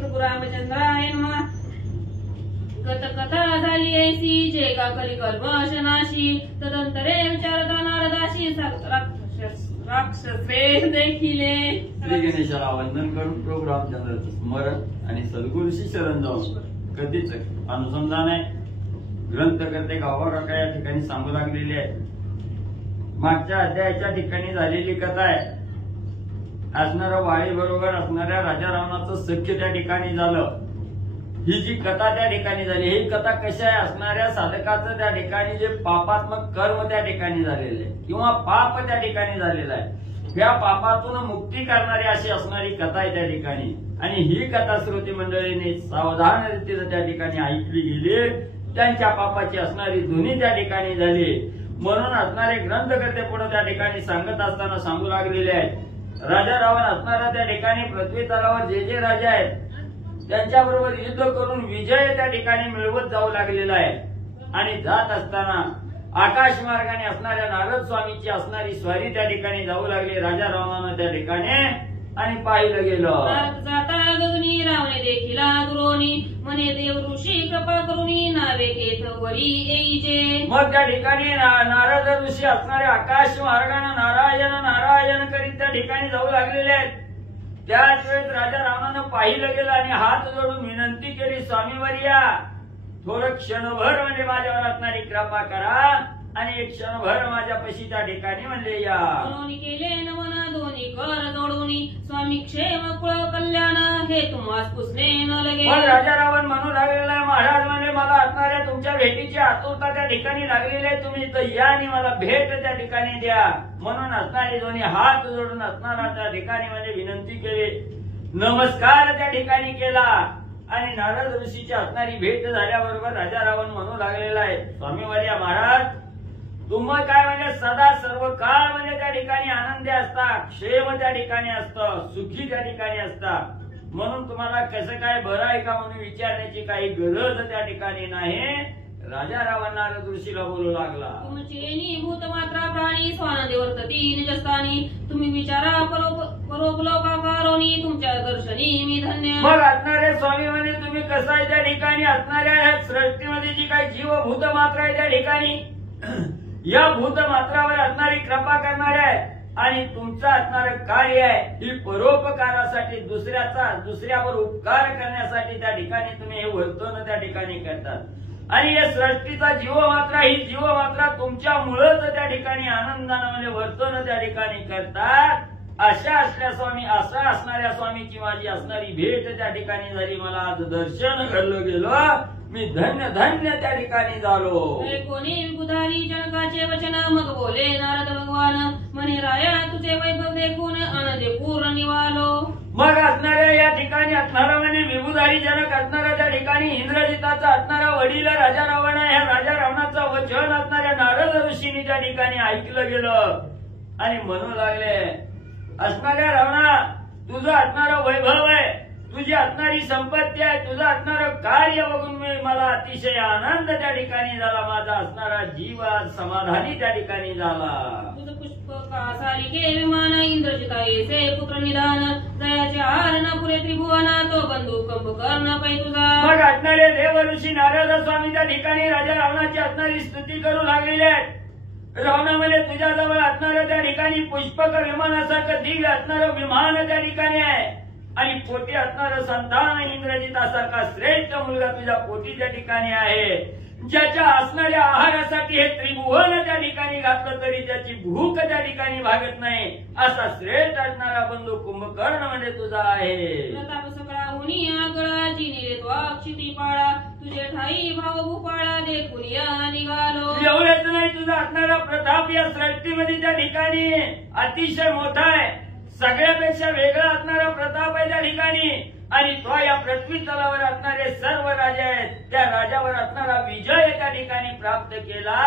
प्रभू रामचंद्राय नमः। गतकथा झाली ऐसी जे का कलिकल्पशनाशी तदंतरे विचारता नारदाशी राक्षसे देखिले। श्री गणेशाला वंदन करून प्रभू रामचंद्राचं स्मरण आणि सद्गुरूशी शरण जाऊन कधीच अनुसंधान आहे। ग्रंथकर्ते गावाकाका या ठिकाणी सांगू लागलेले आहे। मागच्या अध्यायाच्या ठिकाणी झालेली कथा आहे। असणाऱ्या वाळी बरोबर असणाऱ्या राजा रावणाचं सख्य त्या ठिकाणी झालं। ही जी कथा त्या ठिकाणी झाली, ही कथा कशा आहे, असणाऱ्या साधकाचं त्या ठिकाणी जे पापात्मक कर्म त्या ठिकाणी झालेले किंवा पाप त्या ठिकाणी झालेलं आहे, त्या पापातून मुक्ती करणारी अशी असणारी कथा आहे त्या ठिकाणी। आणि ही कथा श्रोती मंडळीने सावधान रीतीने त्या ठिकाणी ऐकली गेली, त्यांच्या पापाची असणारी धुनी त्या ठिकाणी झाली। म्हणून असणारे ग्रंथकर्ते पुढे त्या ठिकाणी सांगत असताना सांगू लागलेले आहेत। राजा रावण असणारा त्या ठिकाणी पृथ्वी तलावर जे राजे आहेत त्यांच्याबरोबर युद्ध करून विजय त्या ठिकाणी मिळवत जाऊ लागलेला आहे। आणि जात असताना आकाश मार्गाने असणाऱ्या नारद स्वामीची असणारी स्वारी त्या ठिकाणी जाऊ लागली राजा रावणानं त्या ठिकाणी। आणि पाहिलं गेलं जाता गगनी रावणे देखिला दुरोनी म्हणे देव ऋषी कृपा करुनी नावे केथ वरी येईजे। मग त्या ठिकाणी नारद ऋषी असणारे आकाश मार्गाने नारायण नारायण करीत त्या ठिकाणी जाऊ लागलेले आहेत। त्याच वेळेस राजा रावणानं पाहिलं गेलं आणि हात जोडून विनंती केली, स्वामीवर या, थोडं क्षणभर म्हणजे माझ्यावर असणारी कृपा करा आणि एक क्षणभर माझ्यापाशी त्या ठिकाणी म्हणले या। म्हणून केले नमन दोन्ही कर जोडून स्वामी क्षेम कुळ कल्याण हे तुम्हास पुसणे न लगे। पण राजा रावण म्हणू लागलेला आहे, महाराज म्हणजे मला असणाऱ्या तुमच्या भेटीची आतुरता त्या ठिकाणी लागलेली आहे, तुम्ही इथं या आणि मला भेट त्या ठिकाणी द्या। म्हणून असणारे दोन्ही हात जोडून असणारा त्या ठिकाणी म्हणजे विनंती केली, नमस्कार त्या ठिकाणी केला। आणि नारद ऋषीची असणारी भेट झाल्याबरोबर राजा रावण म्हणू लागलेला आहे, स्वामीवर्या महाराज तुम्ही काय म्हणजे सदा सर्व काळ म्हणजे त्या ठिकाणी आनंदी असता, क्षेम त्या ठिकाणी असतं, सुखी त्या ठिकाणी असता। म्हणून तुम्हाला कसं काय बरं आहे का म्हणून विचारण्याची काही गरज त्या ठिकाणी नाही। राजा रावण नारद ऋषीला बोलू लागला, तुमचे भूत मात्रा प्राणी स्वानंदे वर्तती निजस्थानी तुम्ही विचारा परोपलोकाकारोनी तुमच्या दर्शनी मी धन्य। मग असणारे स्वामी म्हणे तुम्ही कसं आहे त्या ठिकाणी असणाऱ्या सृष्टीमध्ये जी काही जीव भूत मात्रा आहे त्या ठिकाणी या भूत मात्रावर असणारी कृपा करणार आहे आणि तुमचं असणारं कार्य आहे ही परोपकारासाठी दुसऱ्यावर उपकार करण्यासाठी त्या ठिकाणी तुम्ही हे वर्तन त्या ठिकाणी करतात। आणि या सृष्टीचा जीवमात्रा ही जीवमात्रा तुमच्यामुळेच त्या ठिकाणी आनंदानं म्हणजे वर्तन त्या ठिकाणी करतात। अशा असणाऱ्या स्वामीची माझी असणारी भेट त्या ठिकाणी झाली, मला आज दर्शन घडलं गेलं, मी धन्य धन्य त्या ठिकाणी झालो। कोणी विबुधारी जनकाचे वचन मग बोले नारद भगवान म्हणे राया तुझे वैभव देखून आनंदे पूर्ण निवालो। मग असणाऱ्या या ठिकाणी असणारा म्हणजे विभुधारी जनक असणारा त्या ठिकाणी इंद्रजिताचा असणारा वडील राजा रावण आहे। ह्या राजा रावणाचं वचन असणाऱ्या नारद ऋषींनी त्या ठिकाणी ऐकलं गेलं आणि म्हणू लागले, असणाऱ्या रावणा तुझं असणारं वैभव आहे, तुझी असणारी संपत्ती आहे, तुझं असणारं कार्य बघून मला अतिशय आनंद त्या ठिकाणी झाला, माझा असणारा जीव समाधानी त्या ठिकाणी झाला। तुझं पुष्प कासारिके विमान इंद्रजिता येसे पुत्र निदान जयाचे आहार न पुरे त्रिभुवन तो बंधू कंभकर्ण पै तुझा। मग असणारे देव ऋषी नारद स्वामी त्या ठिकाणी राजा रावणाची असणारी स्तुती करू लागलेले आहेत। रावणामध्ये तुझ्याजवळ असणारं त्या ठिकाणी पुष्पक विमानासारखं दिव्य असणारं विमान त्या ठिकाणी आहे आणि पोटी असणारं संतान इंद्रजितासारखा श्रेष्ठ मुलगा तुझ्या पोटी त्या ठिकाणी आहे, ज्याच्या असणाऱ्या आहारासाठी हे त्रिभुवन त्या ठिकाणी घातलं तरी त्याची भूक त्या ठिकाणी भागत नाही, असा श्रेष्ठ असणारा बंधू कुंभकर्ण म्हणजे तुझा आहे। प्रताप सकळा हुनी आगळाची निरेत्वा क्षिती पाळा तुझे ठाई भाव भूपाळा देखून या निघालो। एवढेच नाही, तुझा असणारा प्रताप या सृष्टीमध्ये त्या ठिकाणी अतिशय मोठा आहे, सगळ्यापेक्षा वेगळा असणारा प्रताप आहे त्या ठिकाणी। आणि तो या पृथ्वी तलावर असणारे सर्व राजे आहेत त्या राजावर असणारा विजय त्या ठिकाणी प्राप्त केला।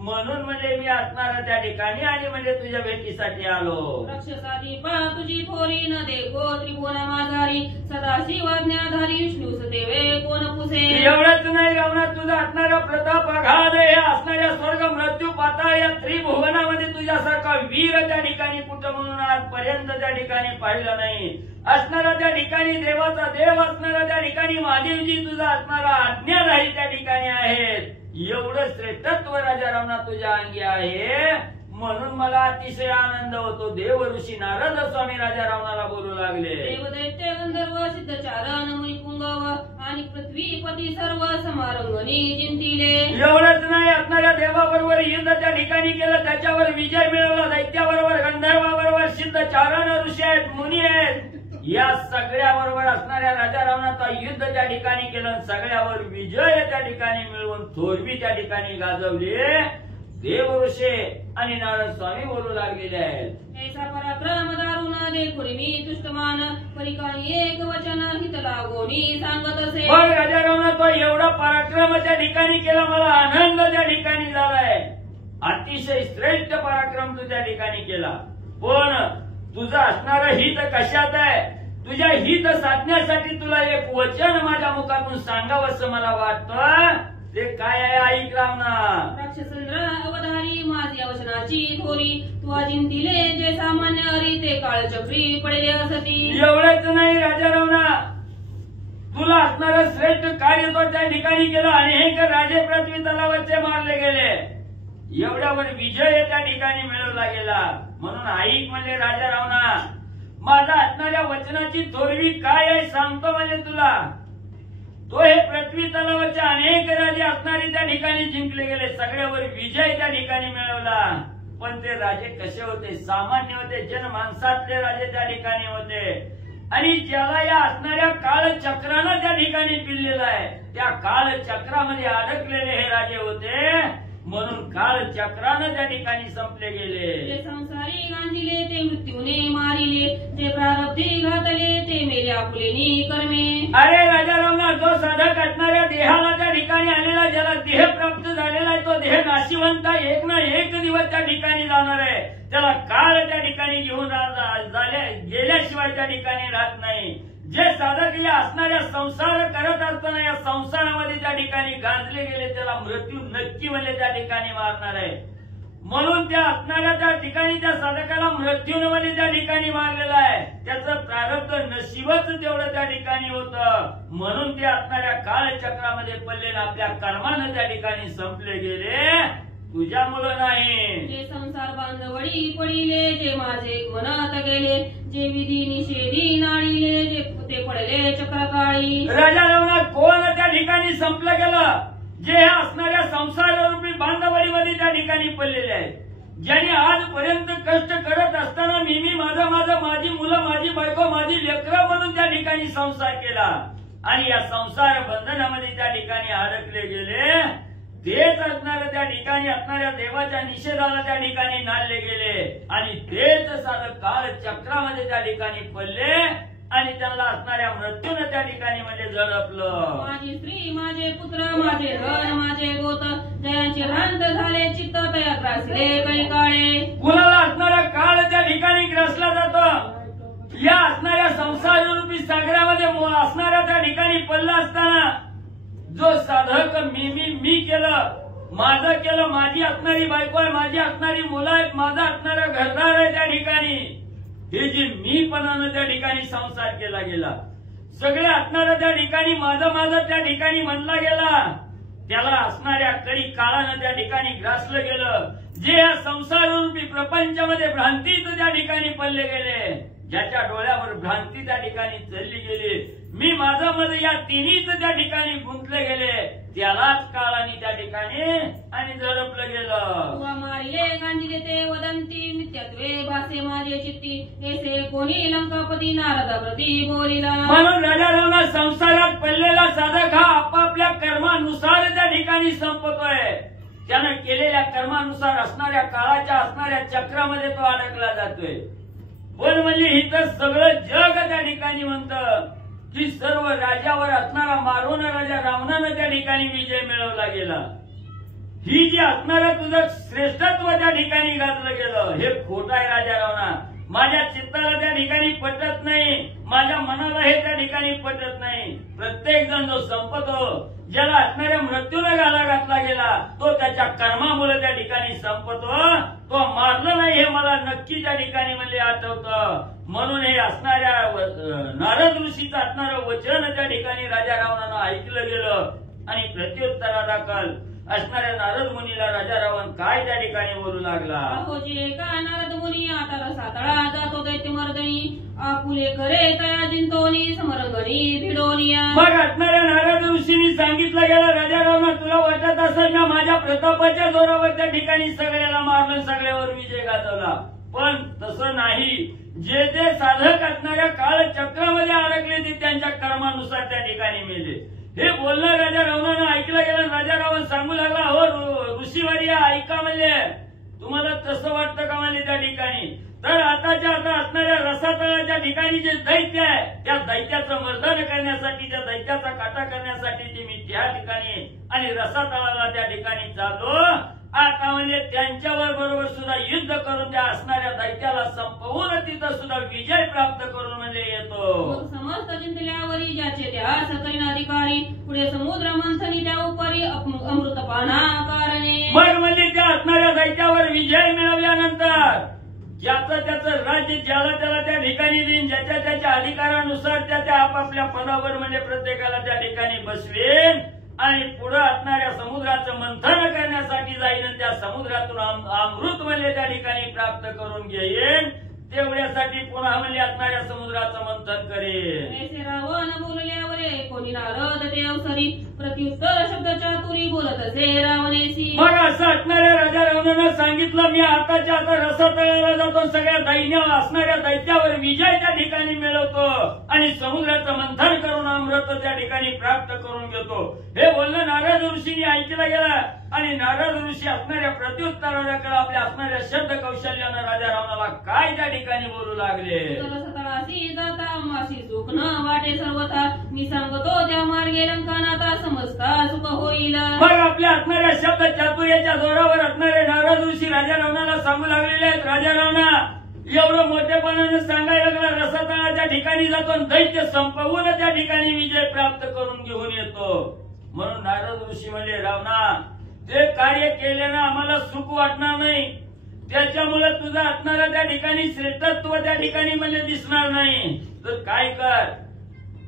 म्हणून म्हणजे मी असणार त्या ठिकाणी आणि म्हणजे तुझ्या भेटीसाठी आलो. राक्षसादी पा तुझी थोरी न देखो त्रिभुवन माझारी सदाशिवाज्ञाधारी विष्णू सदेवे कोण पुसे. एवढंच नाही रावणा, तुझा असणारा प्रताप अगाध हे असणाऱ्या स्वर्ग मृत्यू पाताळ या त्रिभुवनामध्ये तुझ्यासारखा वीर त्या ठिकाणी कुठं म्हणून आजपर्यंत त्या ठिकाणी पाहिलं नाही. असणारा त्या ठिकाणी देवाचा देव असणारा त्या ठिकाणी महादेवजी तुझा असणारा आज्ञाधारी त्या ठिकाणी आहेत. एवढं श्रेष्ठत्व राजा रावणा तुझ्या अंगी आहे म्हणून मला अतिशय आनंद होतो. देव ऋषी नारद स्वामी राजा रावणाला बोलू लागले. देवदैत्य गंधर्व सिद्धचारण मुनिपुंगव आणि पृथ्वीपती सर्व समारंगणी जिंतिले. एवढंच नाही, असणाऱ्या देवाबरोबर युद्ध त्या ठिकाणी केलं, त्याच्यावर विजय मिळवला. दैत्याबरोबर गंधर्वाबरोबर सिद्धचारण ऋषी आहेत, मुनी आहेत, या सगळ्या बरोबर असणाऱ्या राजा रावणाचा युद्ध त्या ठिकाणी केलं. सगळ्यावर विजय त्या ठिकाणी मिळवून थोरवी त्या ठिकाणी गाजवली. देव ऋषी आणि नारद स्वामी बोलू लागलेले आहेत. ऐसा पराक्रम दारुण देखुरी मी तुष्टमान परिकाणी एक वचन हित लागोनी सांगत असे. मग राजा रावणा तो एवढा पराक्रम त्या ठिकाणी केला, मला आनंद त्या ठिकाणी झालाय. अतिशय श्रेष्ठ पराक्रम तू त्या ठिकाणी केला. पण तुझं असणारं हित कशात आहे? तुझ्या हित साधण्यासाठी तुला एक वचन माझ्या मुखातून सांगावंसं मला वाटतं. ते काय आहे ऐक रावणा. राक्षसेंद्र अवधारी माझी वचनाची थोरी तू अजिंतिले जे सामान्य रीते काळचक्री पडले असती. एवढंच नाही राजा रावणा, तुला असणारं श्रेष्ठ कार्य तो त्या ठिकाणी केलं. अनेक राजे पृथ्वी तलावाचे मारले गेले. एवढ्यावर विजय त्या ठिकाणी मिळवला गेला. म्हणून ऐक म्हणजे राजा रावणा, माझा असणाऱ्या वचनाची थोरवी काय आहे सांगतो म्हणजे तुला. तो हे पृथ्वी तलावाचे अनेक राजे असणारे त्या ठिकाणी जिंकले गेले. सगळ्यावर विजय त्या ठिकाणी मिळवला. पण ते राजे कसे होते? सामान्य होते, जनमानसातले राजे त्या ठिकाणी होते. आणि ज्याला या असणाऱ्या काळचक्रानं त्या ठिकाणी पिल्लेलं आहे, त्या काळचक्रामध्ये अडकलेले हे राजे होते. म्हणून काळचक्रानं त्या ठिकाणी संपले गेले. जे संसारी गांजिले ते मृत्यूने मारिले, जे प्रारब्धी घातले ते मेल्या फुलेनी कर्मे. अरे राजा रावणा, जो साधक असणाऱ्या देहाला त्या ठिकाणी आलेला, ज्याला देह प्राप्त झालेला आहे, तो देह नाशिवंत एक ना एक दिवस त्या ठिकाणी जाणार आहे. त्याला काळ त्या ठिकाणी घेऊन गेल्याशिवाय त्या ठिकाणी राहत नाही. जे साधक या असणाऱ्या संसार करत असताना या संसारामध्ये त्या ठिकाणी गांजले गेले, त्याला मृत्यू नक्की म्हणजे त्या ठिकाणी मारणार आहे. म्हणून त्या असणाऱ्या त्या ठिकाणी त्या साधकाला मृत्यूमध्ये त्या ठिकाणी मारलेला आहे. त्याचं प्रारब्ध नशीबच तेवढं त्या ठिकाणी होतं. म्हणून ते असणाऱ्या काळचक्रामध्ये पडलेलं आपल्या कर्मानं त्या ठिकाणी संपले गेले, तुझ्यामुळं नाही. जे संसार बांधवडी पडिले, जे माझे म्हणत गेले, जे विधी निषेधी नाळिले, जे ते पडले चक्रकाळी. राजा रावणा, कोण त्या ठिकाणी संपलं गेलं? जे असणाऱ्या संसाररूपी बांधवडीमध्ये त्या ठिकाणी पडलेले आहेत. ज्याने आजपर्यंत कष्ट करत असताना मी माझं माझी मुलं, माझी बायको, माझी लेकरं म्हणून त्या ठिकाणी संसार केला आणि या संसार बंधनामध्ये त्या ठिकाणी अडकले गेले, तेच असणाऱ्या त्या ठिकाणी असणाऱ्या देवाच्या निषेधाला त्या ठिकाणी नाळले गेले आणि तेच साधं काळ चक्रामध्ये त्या ठिकाणी पडले आणि त्यांना असणाऱ्या मृत्यूने त्या ठिकाणी म्हणजे झडपलं. माझी स्त्री, माझे पुत्र, माझे धन, माझे गोत, जयांचे भ्रांत झाले चित्त तया त्रासले काही काळे. कुणाला असणारा काळ त्या ठिकाणी ग्रसला जातो. या असणाऱ्या संसाररूपी सागरामध्ये असणाऱ्या त्या ठिकाणी पडला असताना जो साधक मी केलं, माझं केलं, माझी असणारी बायको आहे, माझी असणारी मुलं आहेत, माझा असणारा घरदार आहे, त्या ठिकाणी हे जे मीपणानं त्या ठिकाणी संसार केला गेला, सगळे असणारं त्या ठिकाणी माझं त्या ठिकाणी म्हणला गेला, त्याला असणाऱ्या कडी काळानं त्या ठिकाणी ग्रासलं गेलं. जे या संसाररूपी प्रपंचामध्ये भ्रांतीच त्या ठिकाणी पडले गेले, ज्याच्या डोळ्यावर भ्रांती त्या ठिकाणी चालली गेली, मी माझं मध्ये या तिन्हीच त्या ठिकाणी गुंतले गेले, त्यालाच काळाने त्या ठिकाणी आणि झडपलं गेलं. मारिले गांजिले ते वदंती मिथ्यात्वे भासे माझे चित्ती, ऐसे कोणी लंकापती नारदा प्रती बोलिला. म्हणून राजा रावणा, संसारात पडलेला साधक हा आपापल्या कर्मानुसार त्या ठिकाणी संपतोय. त्यानं केलेल्या कर्मानुसार असणाऱ्या काळाच्या असणाऱ्या चक्रामध्ये तो अडकला जातोय. पण म्हणजे इथं सगळं जग त्या ठिकाणी म्हणतं की सर्व राजावर असणारा मारून राजा रावणानं त्या ठिकाणी विजय मिळवला गेला. ही जी असणारं तुझं श्रेष्ठत्व त्या ठिकाणी घातलं गेलं हे खोट आहे राजा रावणा. माझ्या चित्ताला त्या ठिकाणी पटत नाही, माझ्या मनाला हे त्या ठिकाणी पटत नाही. प्रत्येक जण जो संपतो, ज्याला असणाऱ्या मृत्यूने घाला घातला गेला, तो त्याच्या कर्मामुळे त्या ठिकाणी संपतो. तो मारलं नाही हे मला नक्की त्या ठिकाणी म्हणजे आठवतं. म्हणून हे असणाऱ्या नारद ऋषीचं असणारं वचन त्या ठिकाणी राजा रावणानं ऐकलं गेलं आणि प्रत्युत्तरादाखल असणाऱ्या नारद मुनीला राजा रावण काय त्या ठिकाणी बोलू लागला. अहोजे का नारद मुनी आता रसातळा जातो दैत्यमर्दनी आपुले करे तया जिंतोनी समरंगणी भिडोनिया. मग असणाऱ्या नारद ऋषींनी सांगितलं गेलं राजा रावणा तुला वाटत असेल ना माझ्या प्रतापाच्या जोरावर त्या ठिकाणी सगळ्याला मारलं, सगळ्यावर विजय गाजवला. पण तसं नाही. जे ते साधक असणाऱ्या काळचक्रामध्ये अडकले ते त्यांच्या कर्मानुसार त्या ठिकाणी मेले. हे बोलणं राजा रावणानं ऐकलं गेलं. राजा रावण सांगू लागला हो ऋषीवारी ऐका म्हणजे तुम्हाला तसं वाटतं का म्हणजे त्या ठिकाणी. तर आताच्या आता असणाऱ्या रसातळाच्या ठिकाणी जे दैत्य आहे त्या दैत्याचं मर्दन करण्यासाठी, त्या दैत्याचा काटा करण्यासाठी ते मी त्या ठिकाणी आणि रसातळाला त्या ठिकाणी चाललो. आता म्हणजे त्यांच्यावर बरोबर सुद्धा युद्ध करून त्या असणाऱ्या दैत्याला संपवून तिथं सुद्धा विजय प्राप्त करून म्हणजे येतो. समस्त चिंतल्यावरी ज्याचे त्या सकलीन अधिकारी पुढे समुद्र मंथनी त्या उपरी अमृतपाना कारणे. मग म्हणजे त्या असणाऱ्या दैत्यावर विजय मिळवल्यानंतर ज्याचं त्याचं राज्य ज्याला त्याला त्या ठिकाणी देईन, ज्याच्या त्याच्या अधिकारानुसार त्या आपापल्या पदावर म्हणजे प्रत्येकाला त्या ठिकाणी बसवेन आणि पुढे असणाऱ्या समुद्राचं मंथन करण्यासाठी जाईन आणि त्या समुद्रातून अमृत म्हणजे त्या ठिकाणी प्राप्त करून घेईन. तेवढ्यासाठी पुन्हा म्हणजे असणाऱ्या समुद्राचं मंथन करेन. ऐसे रावण बोलल्यावर कोणी नारद ते अवसरी प्रत्युत्तर शब्द चातुरी बोलत असे रावणेसी. मग असं असणाऱ्या राजा रावणानं सांगितलं मी आताच्या आता रसातळाला जातो, सगळ्या दैन्यावर असणाऱ्या दैत्यावर विजय त्या ठिकाणी मिळवतो आणि समुद्राचं मंथन करून अमृत त्या ठिकाणी प्राप्त करून घेतो. हे बोलणं नारद ऋषींनी ऐकलं गेलं आणि नारद ऋषी असणाऱ्या प्रत्युत्तराकडे आपल्या असणाऱ्या शब्द कौशल्यानं राजा रावणाला काय त्या ठिकाणी बोलू लागले. रसातळासी जाता मासी सुख न वाटे सर्वथा मी सांगतो त्या मार्गे लंकानाता समजता सुख होईल. मग आपल्या असणाऱ्या शब्द चातुर्याच्या जोरावर असणारे नारद ऋषी राजा रावणाला सांगू लागलेले आहेत. राजा रावणा एवढं मोठेपणाने सांगायला लागला रसातळाच्या ठिकाणी जातो आणि दैत्य संपवून त्या ठिकाणी विजय प्राप्त करून घेऊन येतो. म्हणून नारद ऋषी म्हणजे रावणा ते कार्य केल्यानं आम्हाला सुख वाटणार नाही, त्याच्यामुळे तुझं असणारं त्या ठिकाणी श्रेष्ठत्व त्या ठिकाणी म्हणजे दिसणार नाही. तर काय कर,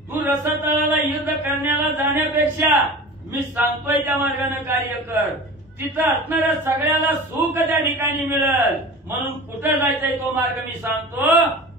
तू रसातळाला युद्ध करण्याला जाण्यापेक्षा मी सांगतोय त्या मार्गाने कार्य कर. तिथं असणाऱ्या सगळ्याला सुख त्या ठिकाणी मिळेल. म्हणून कुठं जायचंय तो मार्ग मी सांगतो,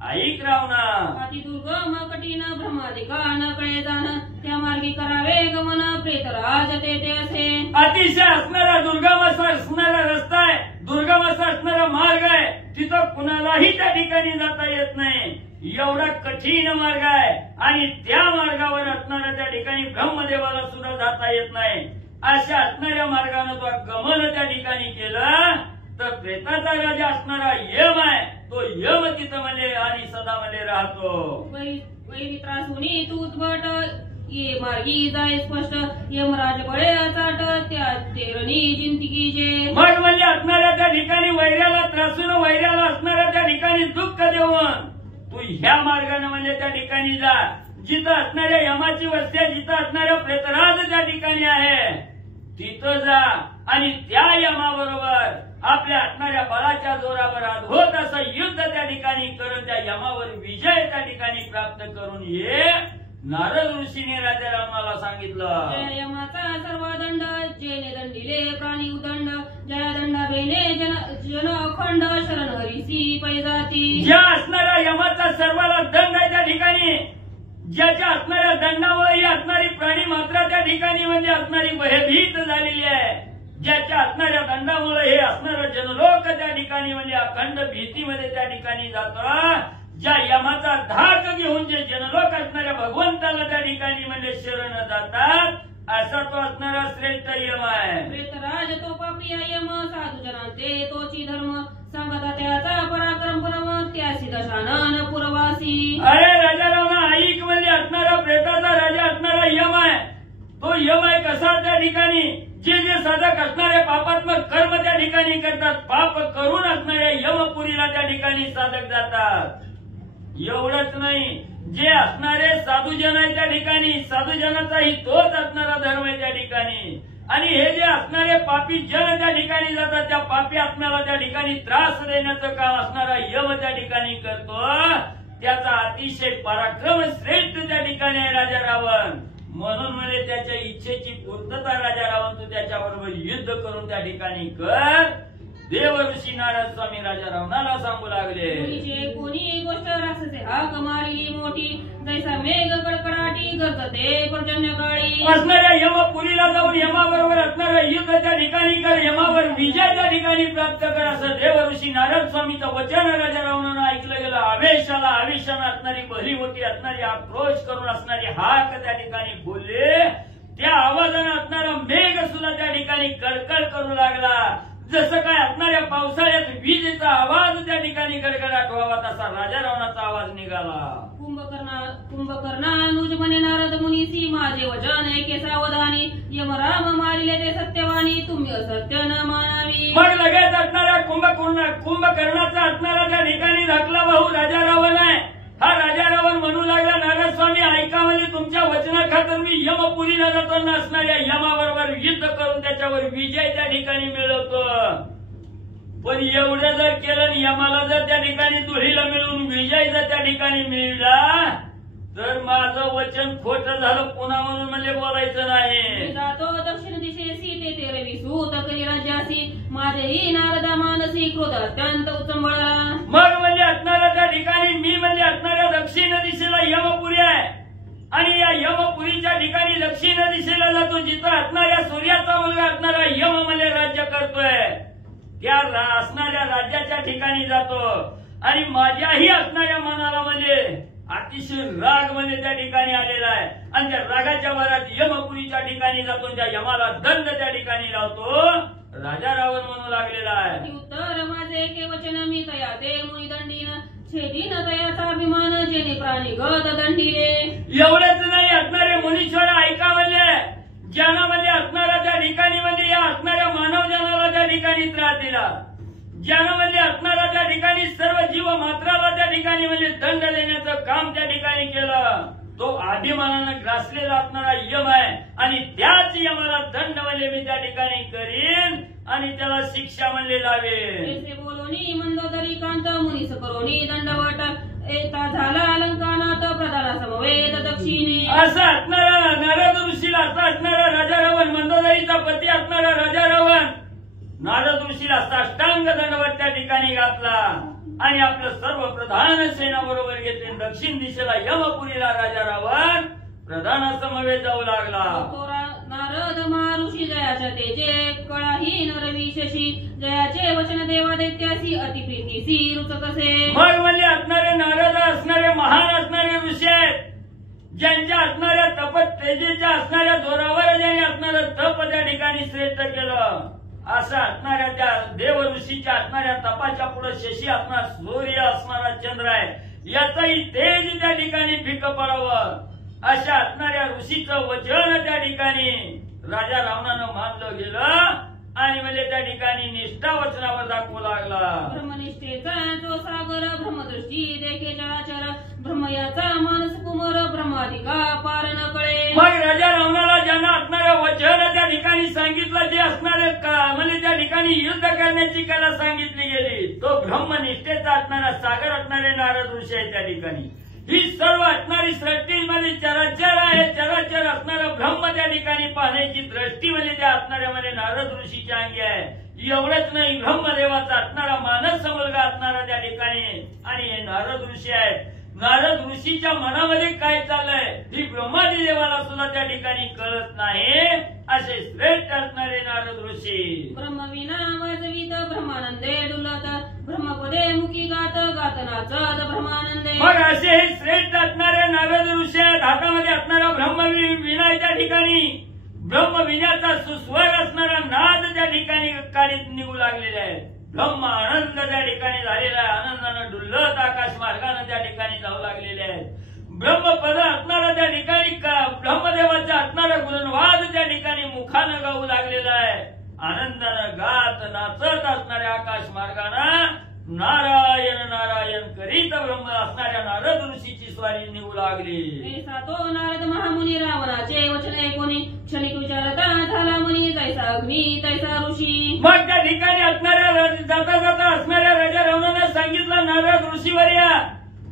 ऐक रावणा. अति दुर्गम कठीण भ्रमादिका न कळे जाण त्या मार्गी करावे गमन प्रेतराज ते असे. अतिशय असणारा दुर्गम असा असणारा रस्ता आहे, दुर्गम असा असणारा मार्ग आहे. तिथं कुणालाही त्या ठिकाणी जाता येत नाही. एवढा कठीण मार्ग आहे आणि त्या मार्गावर असणाऱ्या त्या ठिकाणी ब्रह्मदेवाला सुद्धा जाता येत नाही. अशा असणाऱ्या मार्गाने तो गमन त्या ठिकाणी केलं तर प्रेताचा राजा असणारा यम आहे, तो यम तिथं म्हणजे आणि सदा मध्ये राहतो. वैरी त्रासुनी तू उद्भट ये मार्गी जाय स्पष्ट यमराज बळे चाट त्या तेरणी जिंतिकी जे. मग म्हणजे असणाऱ्या त्या ठिकाणी वैऱ्याला त्रासून वैऱ्याला असणाऱ्या त्या ठिकाणी दुःख देऊन तू ह्या मार्गाने म्हणजे त्या ठिकाणी जा. जिथं असणाऱ्या यमाची वस्ती आहे, जिथं असणाऱ्या प्रेतराज त्या ठिकाणी आहे तिथं जा आणि त्या यमाबरोबर आपल्या असणाऱ्या बळाच्या जोरावर अद्भुत असं युद्ध त्या ठिकाणी करून त्या यमावर विजय त्या ठिकाणी प्राप्त करून ये. नारद ऋषीने राजा रावणाला सांगितलं. जय यमाचा सर्व दंड जेने दंडिले प्राणी उदंड जय दंडा बेने जन अखंड शरण हरीसी पैजाती. ज्या असणाऱ्या यमाचा सर्वाला दंड आहे त्या ठिकाणी, ज्याच्या असणाऱ्या दंडामुळे ही असणारी प्राणी मात्र त्या ठिकाणी म्हणजे असणारी भयभीत झालेली आहे. ज्याच्या असणाऱ्या दंडामुळे हे असणारं जनलोक त्या ठिकाणी म्हणजे अखंड भीतीमध्ये त्या ठिकाणी जातं. ज्या यमाचा धाक घेऊन जे जनलोक असणाऱ्या भगवंताला त्या ठिकाणी म्हणजे शरण जातात असा तो असणारा श्रेष्ठ यम आहे. प्रेतराज तो पापिया यम साधू जनांते तोची धर्म सांगता त्याचा पराक्रम परम त्यासी दशानन पुरवासी. अरे राजा रावणा ऐक, म्हणजे असणारा प्रेताचा राजा असणारा यम आहे. तो यम आहे कसा त्या ठिकाणी जे जे साधक असणारे पापात्मक कर्म त्या ठिकाणी करतात, पाप करून असणाऱ्या यमपुरीला त्या ठिकाणी साधक जातात. एवढंच नाही, जे असणारे साधूजन आहे त्या ठिकाणी, साधूजनाचाही तोच असणारा धर्म आहे त्या ठिकाणी. आणि हे जे असणारे पापी जन त्या ठिकाणी जातात, त्या पापी आत्म्याला त्या ठिकाणी त्रास देण्याचं काम असणारा यम त्या ठिकाणी करतो. त्याचा अतिशय पराक्रम श्रेष्ठ त्या ठिकाणी आहे राजा रावण. म्हणून म्हणजे त्याच्या इच्छेची पूर्तता राजा रावण तू त्याच्याबरोबर युद्ध करून त्या ठिकाणी कर. देव ऋषी नारद स्वामी राजा रावणाला सांगू लागले, कोणी गोष्ट राक्षसे हाक मारिली मोठी, जैसा मेघ कडकडाटी गरजते पर्जन्यकाळी. असणाऱ्या यमपुरीला जाऊन यमाबरोबर असणाऱ्या युद्ध त्या ठिकाणी कर, यमावर विजय त्या ठिकाणी प्राप्त कर, असं देव ऋषी नारद स्वामीचं वचन राजा रावणानं ऐकलं गेलं. आवेशाला आवेशानं असणारी भली मोठी असणारी आक्रोश करून असणारी हाक त्या ठिकाणी बोलले. त्या आवाजानं असणारा मेघ सुद्धा त्या ठिकाणी कडकड करू लागला. जसं काय असणाऱ्या पावसाळ्यात विजेचा आवाज त्या ठिकाणी गडगडाट व्हावा तसा राजा रावणाचा आवाज निघाला. कुंभकर्णानुज म्हणे नारद मुनीसी, माझे वचन ऐके सावधानी, यमराम मारिले ते सत्यवानी, तुम्ही असत्य न मानावी. मग लगेच असणाऱ्या कुंभकर्णाचा असणारा त्या ठिकाणी धाकला भाऊ राजा रावण आहे. हा राजा रावण म्हणू लागला, नारद स्वामी ऐका, म्हणजे तुमच्या वचनाखातर मी यमपुरीला जाताना असणाऱ्या यमाबरोबर युद्ध करून त्याच्यावर विजय त्या ठिकाणी मिळवतो. पण एवढं जर केलं, यमाला जर त्या ठिकाणी धुळीला मिळून विजय जर त्या ठिकाणी मिळला, तर माझं वचन खोटं झालं पुन्हा म्हणून म्हणजे बोलायचं नाही. जातो दक्षिण दिशेसी, ते रवी सूत करी राज्यासी, माझेही नारदा मानसी क्रोध अत्यंत उचंबळला. मग म्हणजे असणाऱ्या त्या ठिकाणी मी म्हणजे असणाऱ्या दक्षिण दिशेला यमपुरी आहे. आणि या यमपुरीच्या ठिकाणी दक्षिण दिशेला जातो, जिथं असणाऱ्या सूर्याचा मुलगा असणारा यम म्हणजे राज्य करतोय. त्या असणाऱ्या राज्याच्या ठिकाणी जातो. आणि माझ्याही असणाऱ्या मनाला म्हणजे अतिशय राग म्हणजे त्या ठिकाणी आलेला आहे. आणि त्या रागाच्या वरात यमपुरीच्या ठिकाणी जातो, त्या यमाला दंड त्या ठिकाणी लावतो. राजा रावण म्हणू लागलेला आहे, उत्तर माझे के वचन मी तया ते मुनी दंडीन, छेदीन तयाचा अभिमान, जेणे प्राणी गत दंडीले. एवढेच नाही, असणारे मुनीश्वर ऐका म्हणजे ज्यांना म्हणजे असणाऱ्या त्या ठिकाणी म्हणजे या असणाऱ्या मानव जनाला त्या ठिकाणी त्रास दिला, ज्यानं म्हणजे असणारा त्या ठिकाणी सर्व जीव मात्राला त्या ठिकाणी म्हणजे दंड देण्याचं काम त्या ठिकाणी केलं, तो अभिमानानं ग्रासलेला असणारा यम आहे. आणि त्याच यमाला दंड म्हणजे मी त्या ठिकाणी करीन आणि त्याला शिक्षा म्हणजे लावेन. बोलोनी मंदोदरी कांत मुनीस करोनी दंडवट, येता झाला अलंकानात प्रधाना समवेत दक्षिणी. असं असणारा नारद ऋषीला असं असणारा राजा रावण, मंदोदरीचा पती असणारा राजा रावण नारद ऋषीला साष्टांग दंडवत त्या ठिकाणी घातला. आणि आपलं सर्व प्रधान सेना बरोबर घेतले दक्षिण दिशेला यमपुरीला राजा रावण प्रधानासमवेत जाऊ लागला. नारद महाऋषी जयाच्या तेजे, कळाही नरविशेषी, जयाचे वचन देवा दैत्यासी, अतिप्रीतीसी रुचकसे. मग म्हणजे असणारे नारद असणारे महान असणारे ऋषी आहेत, ज्यांच्या असणाऱ्या तप तेजेच्या असणाऱ्या जोरावर ज्यांनी असणारं तप त्या ठिकाणी श्रेष्ठ केलं, असं असणाऱ्या त्या देव ऋषीच्या असणाऱ्या तपाच्या पुढे शशी असणार, सूर्य असणारा चंद्र आहे, याचंही तेज त्या ठिकाणी फिक पडावं अशा असणाऱ्या ऋषीचं वचन त्या ठिकाणी राजा रावणानं मानलं गेलं. आणि म्हणजे त्या ठिकाणी निष्ठा वचनावर दाखवू लागला. ब्रह्मनिष्ठेचा जो सागर, ब्रह्मदृष्टी देखे चराचर, ब्रह्मयाचा मानस कुमार, ब्रह्माधिका पार न कळे. मग राजा रावणाला ज्यांना असणाऱ्या वचन त्या ठिकाणी सांगितलं, जे असणारे म्हणजे त्या ठिकाणी युद्ध करण्याची कला सांगितली गेली, तो ब्रह्मनिष्ठेचा असणारा सागर असणारे नारद ऋषी आहे त्या ठिकाणी. ही सर्व असणारी सृष्टी म्हणजे चराचर आहे, चराचर असणारं ब्रह्म त्या ठिकाणी पाहण्याची दृष्टी म्हणजे त्या असणाऱ्या म्हणजे नारद ऋषीच्या अंगी आहे. एवढंच नाही, ब्रह्मदेवाचा असणारा मानस मुलगा असणारा त्या ठिकाणी आणि हे नारद ऋषी आहेत. नारद ऋषीच्या मनामध्ये काय चाललंय ही ब्रह्मादी देवाला सुद्धा त्या ठिकाणी कळत नाही, असे श्रेष्ठ असणारे नारद ऋषी. ब्रह्मविना वाजवीत ब्रह्मानंदे डुलत, ब्रह्मपदे मुखी गात गात नाचत ब्रह्मानंदे. मग असे हे श्रेष्ठ असणारे नारद ऋषी आहेत. हातामध्ये असणारा ब्रह्मविना त्या ठिकाणी ब्रह्मविनाचा सुस्वर असणारा नाद त्या ठिकाणी काळीत निघू लागलेले आहेत. ब्रह्म आनंद त्या ठिकाणी झालेला आहे, आनंदानं डुल्लत आकाश मार्गाने त्या ठिकाणी जाऊ लागलेले आहेत. ब्रह्मपद असणारा त्या ठिकाणी ब्रह्मदेवाचा असणारा गुणवाद त्या ठिकाणी मुखानं गाऊ लागलेला आहे. आनंदानं गात नाचत असणाऱ्या आकाश मार्गानं नारायण नारायण करीत ब्रह्म असणाऱ्या नारद ऋषीची स्वारी निघू लागली. ऐसा तो नारद महामुनी रावणाचे वचन ऐकून क्षणिक विचारता झाला मुनी जैसा अग्नी तैसा ऋषी. मग त्या ठिकाणी असणाऱ्या जाता जाता असणाऱ्या राजा रावणाने सांगितलं, नारद ऋषीवर्या,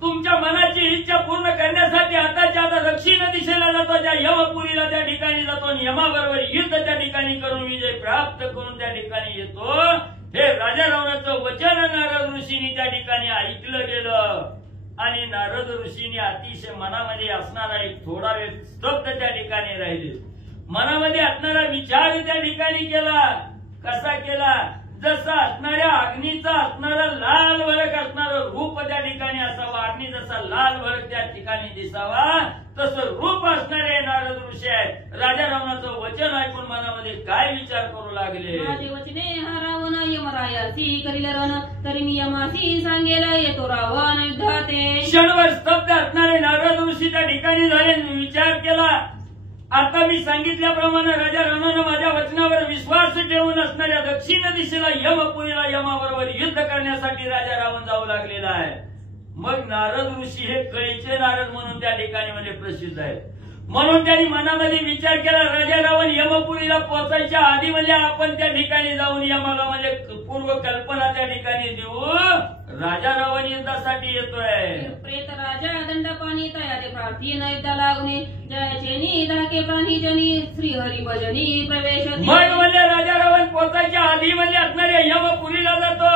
तुमच्या मनाची इच्छा पूर्ण करण्यासाठी आताच्या आता दक्षिण दिशेला जातो, त्या यमपुरीला त्या ठिकाणी जातो आणि यमाबरोबर युद्ध त्या ठिकाणी करून विजय प्राप्त करून त्या ठिकाणी येतो. हे राजा रावणाचं वचन नारद ऋषींनी त्या ठिकाणी ऐकलं गेलं आणि नारद ऋषींनी अतिशय मनामध्ये असणारा एक थोडा वेळ स्तब्ध त्या ठिकाणी राहिले. मनामध्ये असणारा विचार त्या ठिकाणी केला. कसा केला? जसा असणाऱ्या अग्नीचा असणारा लाल भडक असणारं रूप त्या ठिकाणी असावं, अग्नी जसा लाल भडक त्या ठिकाणी दिसावा तसं रूप असणारे नारद ऋषी आहेत. राजा रावणाचं वचन ऐकून मनामध्ये काय विचार करू लागले? माझे वचने हा रावण यमरायासी करील रण, तरी मी यमासी सांगेल येतो रावण युद्धाते. क्षणभर स्तब्ध असणारे नारद ऋषी त्या ठिकाणी झाले. विचार केला, आता मी सांगितल्याप्रमाणे राजा रावणानं माझ्या वचनावर विश्वास ठेवून असणाऱ्या दक्षिण दिशेला यमपुरीला यमाबरोबर युद्ध करण्यासाठी राजा रावण जाऊ लागलेला आहे. मग नारद ऋषी हे कळीचे नारद म्हणून त्या ठिकाणी म्हणजे प्रसिद्ध आहेत. म्हणून त्यांनी मनामध्ये विचार केला, राजा रावण यमपुरीला पोहोचायच्या आधी म्हणजे आपण त्या ठिकाणी जाऊन यमाला म्हणजे पूर्व कल्पना त्या ठिकाणी देऊ. राजा रावण युद्धासाठी येतोय. प्रेत राजा दंडपाणी तयारे प्रार्थीन युद्धा लागणे, जयाचे धाके प्राणी जनी श्रीहरी भजनी प्रवेश. मग म्हणजे राजा रावण पोहोचायच्या आधी म्हणजे असणाऱ्या यमपुरीला जातो.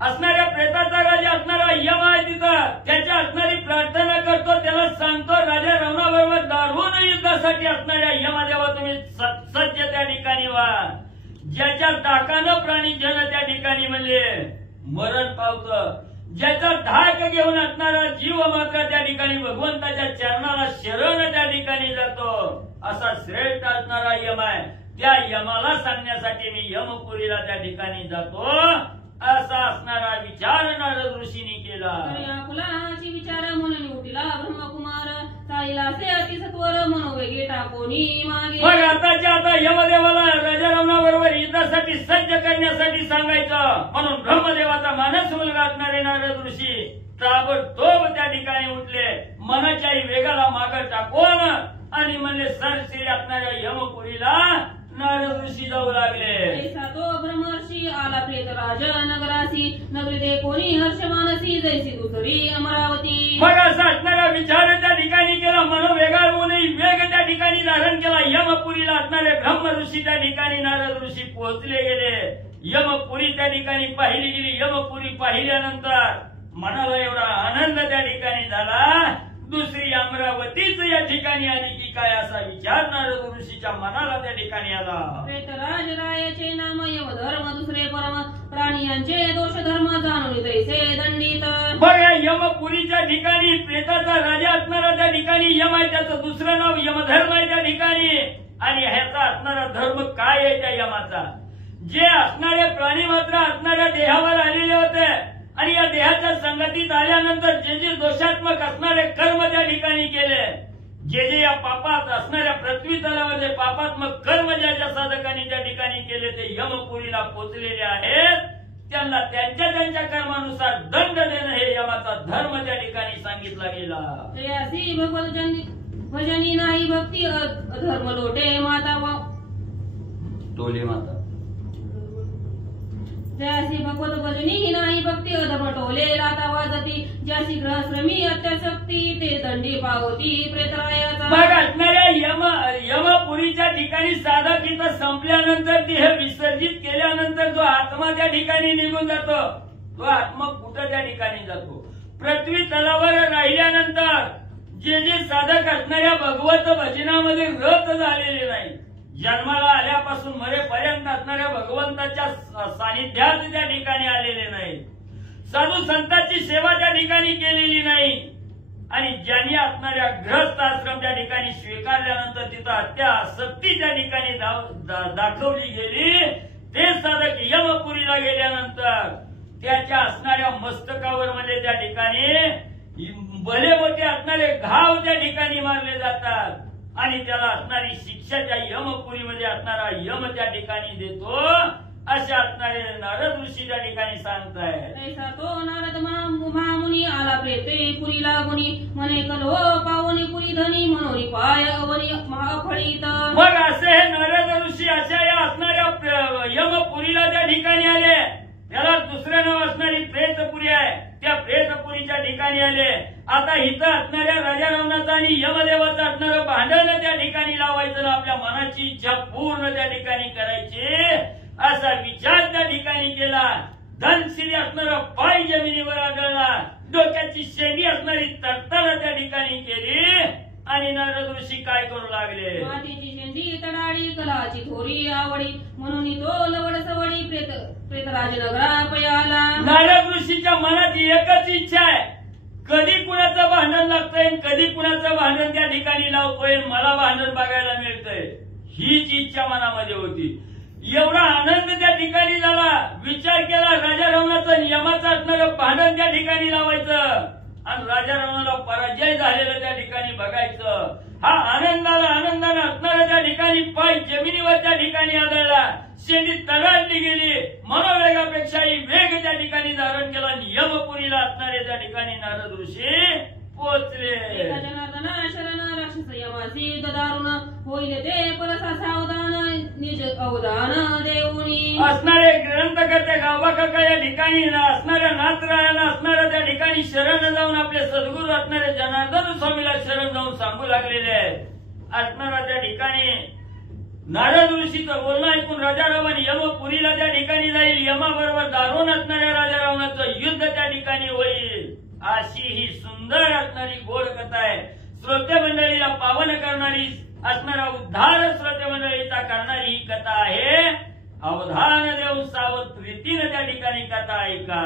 असणाऱ्या प्रेताचा राजा असणारा यम आहे तिथं, त्याच्या असणारी प्रार्थना करतो, त्याला सांगतो राजा रावणाबरोबर दारुण युद्धासाठी असणाऱ्या यमदेवा तुम्ही सज्ज त्या ठिकाणी व्हा. ज्याच्या धाकानं प्राणी जन त्या ठिकाणी म्हणजे मरण पावतं, ज्याचा धाक घेऊन असणारा जीव मात्र त्या ठिकाणी भगवंताच्या चरणाला शरण त्या ठिकाणी जातो, असा श्रेष्ठ असणारा यम आहे. त्या यमाला सांगण्यासाठी मी यमपुरीला त्या ठिकाणी जातो, असा असणारा विचार नारद ऋषींनी केला. फुलाची विचार म्हणून उठला ब्रह्मकुमार, साईलासे अतिसत्वर मनोवेगे टाकोनी मागे. मग आताच्या आता यमदेवाला राजा रावणाबरोबर युद्धासाठी सज्ज करण्यासाठी सांगायचं म्हणून ब्रह्मदेवाचा मानस मुलगा असणारे नारद ऋषी ताबडतोब त्या ठिकाणी उठले. मनाच्याही वेगाला मागं टाकून आणि म्हणले सरशी असणाऱ्या यमपुरीला नारद ऋषी जाऊ लागले. तो ब्रह्मर्षी आला प्रेत राज नगरासी, नगरी दे कोणी हर्षमानसी जैसी दुसरी अमरावती. मग असा असणारा विचार त्या ठिकाणी केला, मनोवेगावूनही वेग त्या ठिकाणी धारण केला. यमपुरीला असणारे ब्रह्म ऋषी त्या ठिकाणी नारद ऋषी पोहोचले गेले. यमपुरी त्या ठिकाणी पाहिली गेली. यमपुरी पाहिल्यानंतर मनाला एवढा आनंद त्या ठिकाणी झाला, दुसरी अमरावतीच या ठिकाणी आली की काय असा विचार नारद ऋषीच्या मनाला त्या ठिकाणी आला. प्रेतराज रायाचे नाम यमधर्म दुसरे परम, प्राणियांचे दोष धर्म जाणून तैसे दंडित. बघ या यमपुरीच्या ठिकाणी प्रेताचा राजा असणारा त्या ठिकाणी यम आहे, त्याचं दुसरं नाव यमधर्म आहे त्या ठिकाणी. आणि ह्याचा असणारा धर्म काय आहे त्या यमाचा? जे असणारे प्राणी मात्र असणाऱ्या देहावर आलेले होते आणि या देहाच्या संगतीत आल्यानंतर जे जे दोषात्मक असणारे कर्म त्या ठिकाणी केले, जे जे या पापात असणाऱ्या पृथ्वी तलावर पापात्मक कर्म ज्याच्या साधकांनी त्या ठिकाणी केले ते यमपुरीला पोचलेले आहेत. त्यांना त्यांच्या त्यांच्या कर्मानुसार दंड देणं हे यमाचा धर्म त्या ठिकाणी सांगितला गेला. जयासी भगवत भजनी नाही भक्ती अधर्म लोटे माता टोले माता. जयासी भगवत भजनी नाही भक्ती अधर्म टोले राता वाजती, ज्याची ग्रहश्रमी अत्याशक्ती ते दंडी पावती प्रेतरायाचा. मग असणाऱ्या यमपुरीच्या ठिकाणी साधक इथं संपल्यानंतर देह विसर्जित केल्यानंतर जो आत्मा त्या ठिकाणी निघून जातो, तो आत्मा कुठं त्या ठिकाणी जातो? पृथ्वी तलावर राहिल्यानंतर जे जे साधक असणाऱ्या भगवत भजनामध्ये रत झालेले नाही, जन्माला आल्यापासून मरेपर्यंत असणाऱ्या भगवंताच्या सानिध्यात त्या ठिकाणी आलेले नाही, साधू संतांची सेवा त्या ठिकाणी केलेली नाही आणि ज्यांनी असणाऱ्या ग्रहस्थ आश्रम त्या ठिकाणी स्वीकारल्यानंतर तिथं अत्यासक्ती त्या ठिकाणी दाखवली गेली, ते साधक यमपुरीला गेल्यानंतर त्याच्या असणाऱ्या मस्तकावर म्हणजे त्या ठिकाणी भले मोठे असणारे घाव त्या ठिकाणी मारले जातात आणि त्याला असणारी शिक्षा त्या यमपुरीमध्ये असणारा यम त्या ठिकाणी देतो, अशा असणारे नारद ऋषी त्या ठिकाणी सांगतायत. ऐसा तो नारद महामुनी आला प्रेते पुरी लागुनी म्हणे कलो पावनी पुरी धनी मनोरी पाय अवनी महाफळीत. मग असे हे नारद ऋषी अशा या असणाऱ्या यमपुरीला त्या ठिकाणी आले. त्याला दुसरं नाव असणारी प्रेतपुरी आहे. त्या प्रेतपुरीच्या ठिकाणी आले. आता इथं असणाऱ्या राजा रावणाचं आणि यमदेवाचं असणारं भांडण त्या ठिकाणी लावायचं ना आपल्या मनाची इच्छा पूर्ण त्या ठिकाणी करायची असा विचार त्या ठिकाणी केला. धनश्री असणारा पाय जमिनीवर आढळला. डोक्याची शेंडी असणारी तडतड त्या ठिकाणी केली आणि नारद ऋषी काय करू लागले. मातीची शेंडी तडाळी कलाची थोरी आवडी म्हणून तो लवड सवडी प्रेतराज नगरापयाला. नारद ऋषीच्या मनात एकच इच्छा आहे, कधी कुणाचं भांडण लागतंय, कधी कुणाचं भांडण त्या ठिकाणी लावतोय, मला भांडण बघायला मिळतंय, हीच इच्छा मनामध्ये होती. एवढा आनंद त्या ठिकाणी झाला. विचार केला राजा रावणाचं यमाचं असणारं भांडण त्या ठिकाणी लावायचं आणि राजा रावणाला पराजय झालेलं त्या ठिकाणी बघायचं. हा आनंदानं असणारा त्या ठिकाणी पाय जमिनीवर त्या ठिकाणी आढळला. शेंडी तडाळली गेली. मनोवेगापेक्षाही वेग त्या ठिकाणी धारण केला. यमपुरीला असणारे त्या ठिकाणी नारद ऋषी पोचले. जनार्दना शरण राक्षस यमासी दारुण होईल ते परसा सावधान निज अवधान देऊनी. असणारे ग्रंथकर्ते गावाकाका या ठिकाणी असणाऱ्या नाथरायाला असणाऱ्या त्या ठिकाणी शरण जाऊन आपले सद्गुरू असणारे जनार्दन स्वामीला शरण जाऊन सांगू लागलेले आहेत. असणारा त्या ठिकाणी नारद ऋषीचं बोलणं ऐकून राजा रावण यमपुरीला त्या ठिकाणी जाईल. यमाबरोबर दारुण असणाऱ्या राजा रावणाचं युद्ध त्या ठिकाणी होईल. अशी ही सुंदर असणारी गोड कथा आहे. श्रोते मंडळीला पावन करणारी असणारा उद्धार श्रोते मंडळीचा करणारी ही कथा आहे. अवधान देऊन सावध रीतीने त्या ठिकाणी कथा ऐका.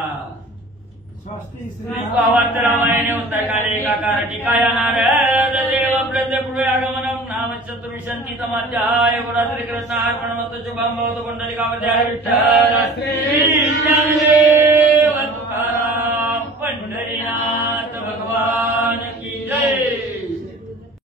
भावार्थ रामायणे उत्तरकाले एकाकार टीकाया नारद देव प्रत्यपूर्वे आगमनम नाम चतुर्विशंती तमाध्याय गुरात्री कृष्ण अर्पणमत शुभम भवतु पुंडलिकावध्याय विठ्ठल श्री ज्ञानदेव तुकाराम पंढरीनाथ भगवान.